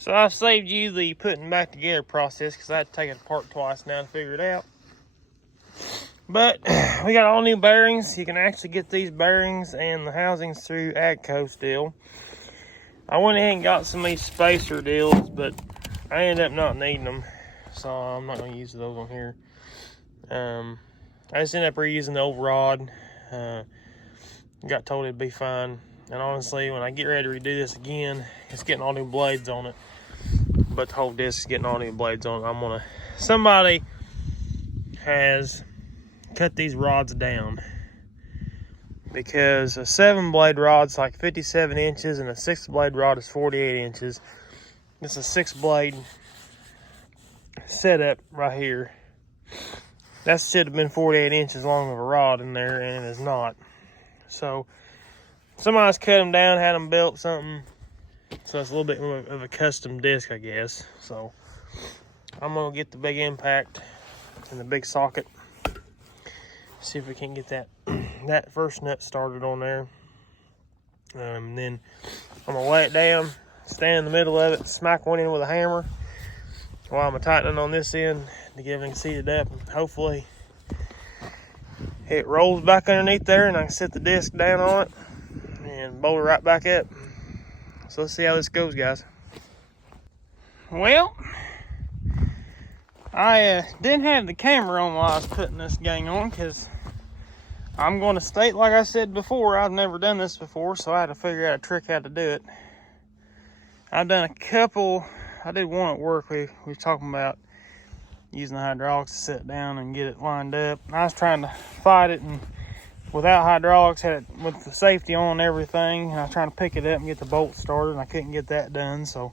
So I've saved you the putting back together process because I had to take it apart twice now to figure it out. But we got all new bearings. You can actually get these bearings and the housings through AGCO still. I went ahead and got some of these spacer deals, but I ended up not needing them, so I'm not going to use those on here. I just ended up reusing the old rod. Got told it'd be fine. And honestly, when I get ready to redo this again, it's getting all new blades on it. But the whole disc is getting all new blades on it. Somebody has cut these rods down, because a 7-blade rod's like 57 inches and a 6-blade rod is 48 inches. It's a 6-blade setup right here. That should have been 48 inches long of a rod in there, and it is not. So somebody's cut them down, had them built something, so it's a little bit of a custom disc, I guess. So I'm gonna get the big impact and the big socket, see if we can get that first nut started on there. Then I'm gonna lay it down, stand in the middle of it, smack one in with a hammer while I'm tightening on this end to get everything seated up, and hopefully it rolls back underneath there and I can set the disc down on it and bolt it right back up. So let's see how this goes, guys. Well, I didn't have the camera on while I was putting this gang on, because I'm going to state, like I said before, I've never done this before, so I had to figure out a trick how to do it. I've done a couple. I did one at work. We were talking about using the hydraulics to sit down and get it lined up. I was trying to fight it, and without hydraulics, had it with the safety on and everything. I was trying to pick it up and get the bolt started, and I couldn't get that done. So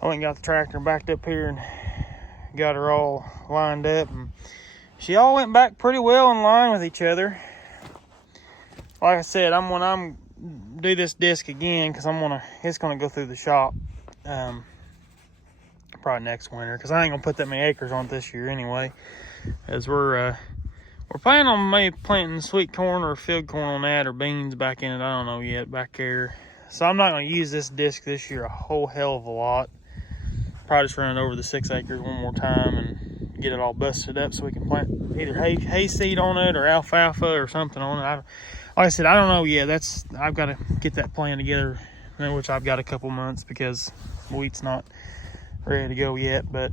I went and got the tractor and backed up here and got her all lined up. And she all went back pretty well in line with each other. Like I said, when I'm do this disc again, because it's gonna go through the shop. Probably next winter, because I ain't gonna put that many acres on it this year anyway, as we're planning on maybe planting sweet corn or field corn on that, or beans back in it. I don't know yet back there. So I'm not gonna use this disc this year a whole hell of a lot. Probably just run it over the 6 acres one more time and get it all busted up so we can plant either hay seed on it or alfalfa or something on it. Like I said, I don't know yet. I've got to get that plan together, which I've got a couple months, because wheat's not ready to go yet. But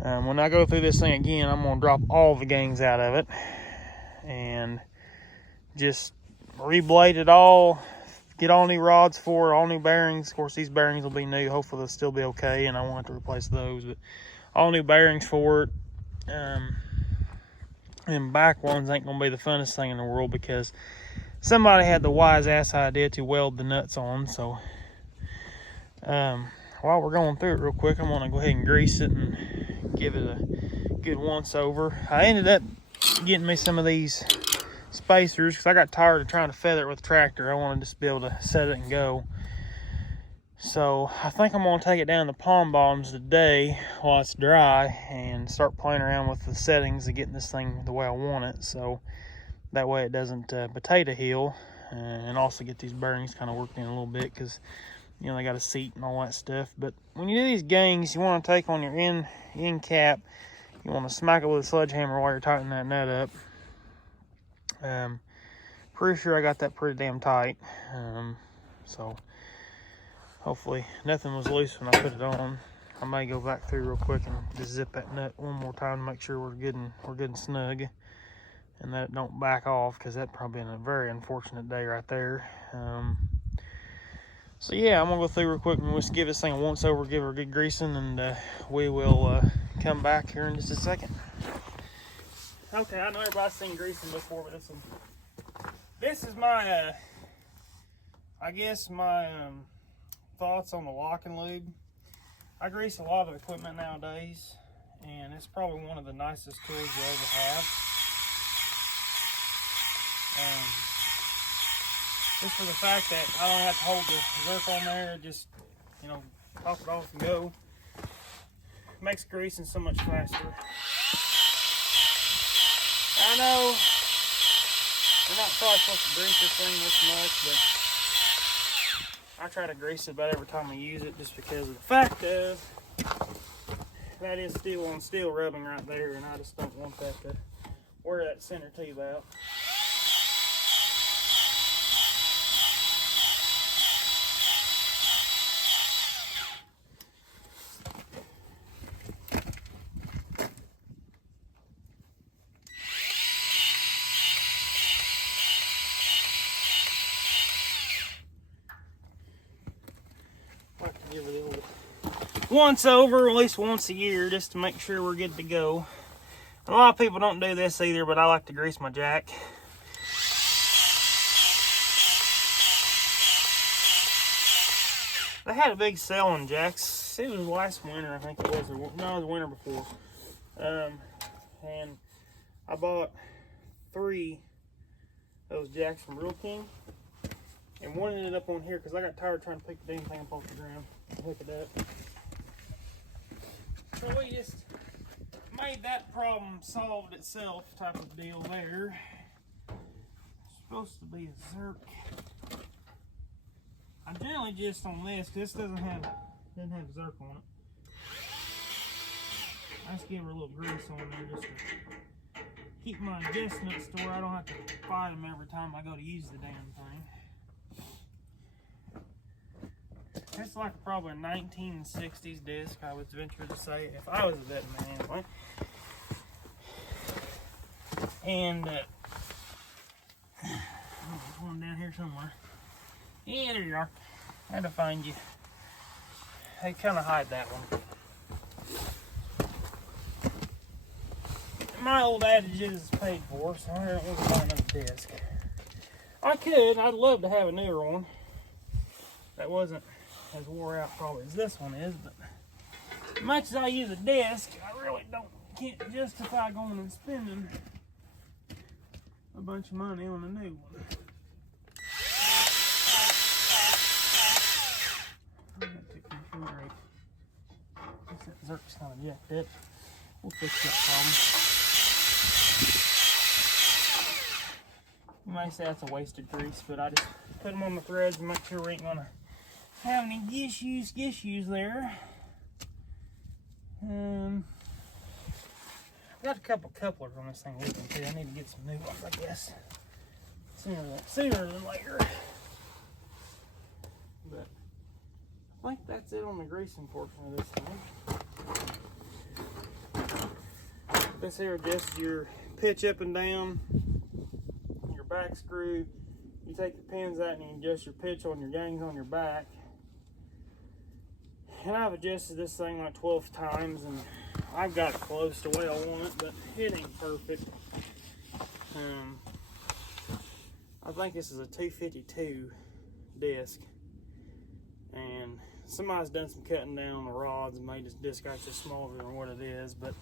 when I go through this thing again, I'm gonna drop all the gangs out of it and just reblade it all, get all new rods for it, all new bearings. Of course, these bearings will be new. Hopefully they'll still be okay, and I won't have to replace those, but all new bearings for it. And back ones ain't gonna be the funnest thing in the world, because somebody had the wise ass idea to weld the nuts on. So while we're going through it real quick, I'm gonna go ahead and grease it and give it a good once over. I ended up getting me some of these spacers because I got tired of trying to feather it with the tractor. I wanted to just be able to set it and go. So I think I'm gonna take it down to Palm Bottoms today while it's dry and start playing around with the settings of getting this thing the way I want it, so that way it doesn't potato heel, and also get these bearings kind of worked in a little bit, because you know they got a seat and all that stuff. But when you do these gangs, you want to take on your end cap, you want to smack it with a sledgehammer while you're tightening that nut up. Pretty sure I got that pretty damn tight. So hopefully nothing was loose when I put it on. I may go back through real quick and just zip that nut one more time to make sure we're good and snug, and that it don't back off, because that'd probably been a very unfortunate day right there. So yeah, I'm gonna go through real quick and just give this thing a once over, give her a good greasing, and we will come back here in just a second. Okay, I know everybody's seen greasing before, but this is my I guess my thoughts on the locking lube. I grease a lot of equipment nowadays, and it's probably one of the nicest tools you'll ever have. Just for the fact that I don't have to hold the zerk on there, just, you know, pop it off and go. It makes greasing so much faster. I know we're not probably supposed to grease this thing this much, but I try to grease it about every time I use it, just because of the fact of that is steel on steel rubbing right there, and I just don't want that to wear that center tube out. Once over, at least once a year, just to make sure we're good to go. A lot of people don't do this either, but I like to grease my jack. They had a big sale on jacks. It was last winter, I think it was. Or, no, it was the winter before. And I bought 3 of those jacks from Real King. And one ended up on here because I got tired trying to pick the damn thing up off the ground and hook it up. So we just made that problem solved itself type of deal there. It's supposed to be a Zerk. I generally just on this doesn't have Zerk on it. I just give her a little grease on there just to keep my adjustments to where I don't have to fight them every time I go to use the damn thing. It's like probably a 1960s disc, I would venture to say, if I was a veterinarian anyway. And one down here somewhere. Yeah, there you are. I had to find you. They kind of hide that one. My old adage is paid for, so I don't want to buy another disc. I'd love to have a newer one that wasn't as wore out probably as this one is, but as much as I use a disc, I really can't justify going and spending a bunch of money on a new one. That Zerk's kind of jacked up. We'll fix that problem. You might say that's a wasted grease, but I just put them on the threads and make sure we ain't gonna have any issues there. Got a couple couplers on this thing leaking too. I need to get some new ones, I guess. Sooner than later. But I think that's it on the greasing portion of this thing. This here adjusts your pitch up and down, your back screw. You take the pins out and you adjust your pitch on your gangs on your back. And I've adjusted this thing like 12 times and I've got it close to where I want it, but it ain't perfect. I think this is a 252 disc, and somebody's done some cutting down on the rods and made this disc actually smaller than what it is, but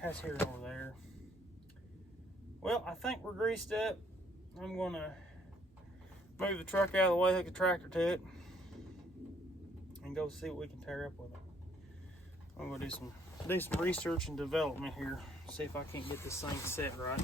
that's here and over there. Well, I think we're greased up. I'm gonna move the truck out of the way, hook the tractor to it, and go see what we can tear up with it. I'm gonna do some research and development here, see if I can't get this thing set right.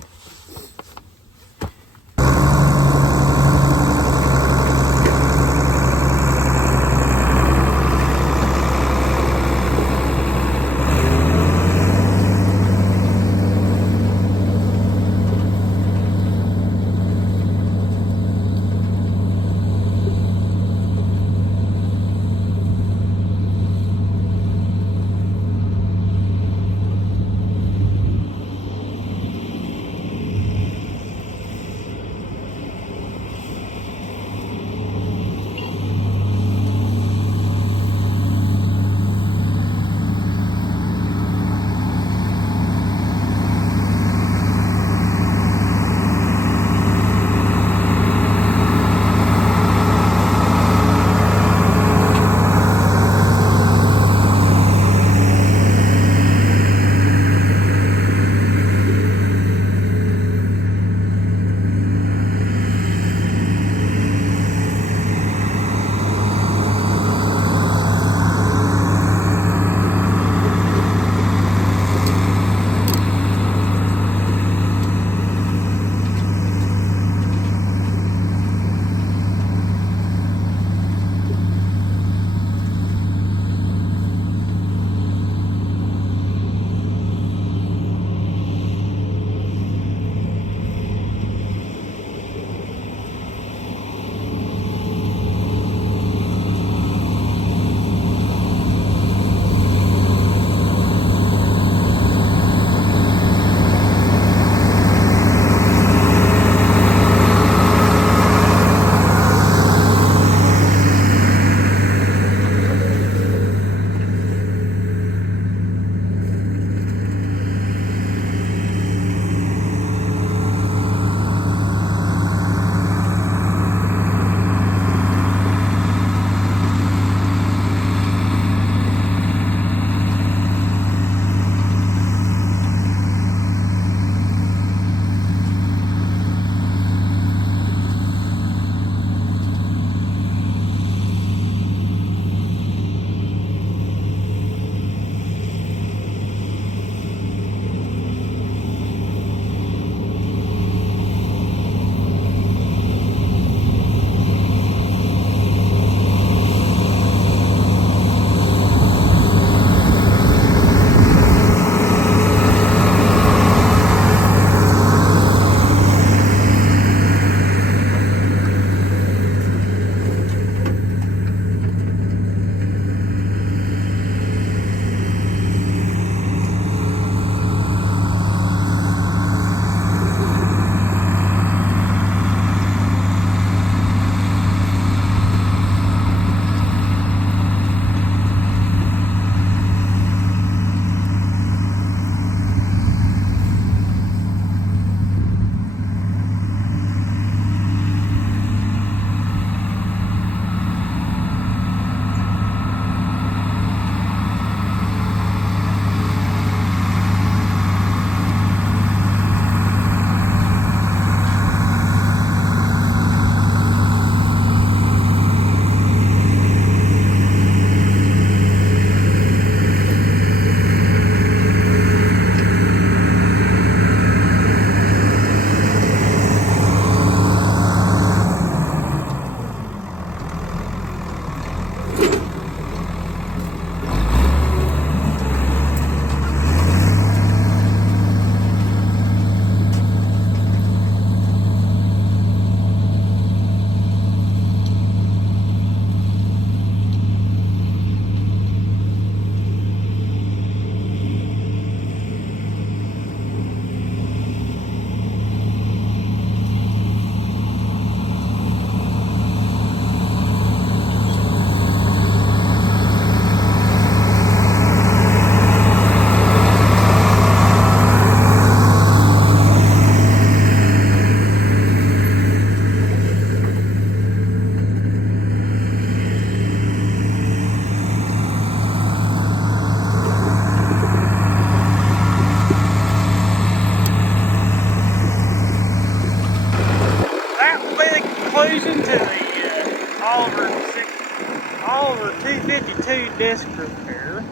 352 disc repair.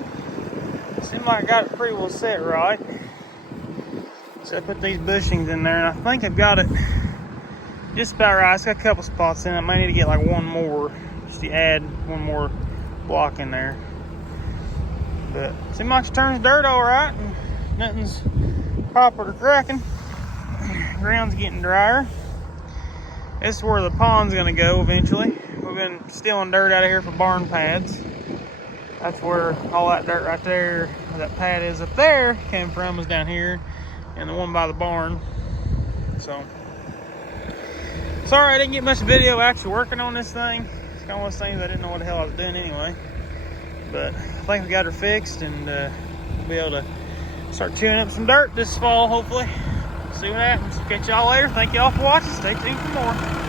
Seemed like I got it pretty well set right. So I put these bushings in there, and I think I've got it just about right. It's got a couple spots in it. I might need to get like one more, just to add one more block in there. But seems like it turns dirt all right, and nothing's popping or cracking. Ground's getting drier. This is where the pond's gonna go eventually. We've been stealing dirt out of here for barn pads. That's where all that dirt right there, where that pad is up there, came from, was down here, and the one by the barn. So, sorry I didn't get much video actually working on this thing. It's kind of one of those things I didn't know what the hell I was doing anyway. But I think we got her fixed, and we'll be able to start chewing up some dirt this fall, hopefully. See what happens. Catch y'all later. Thank y'all for watching. Stay tuned for more.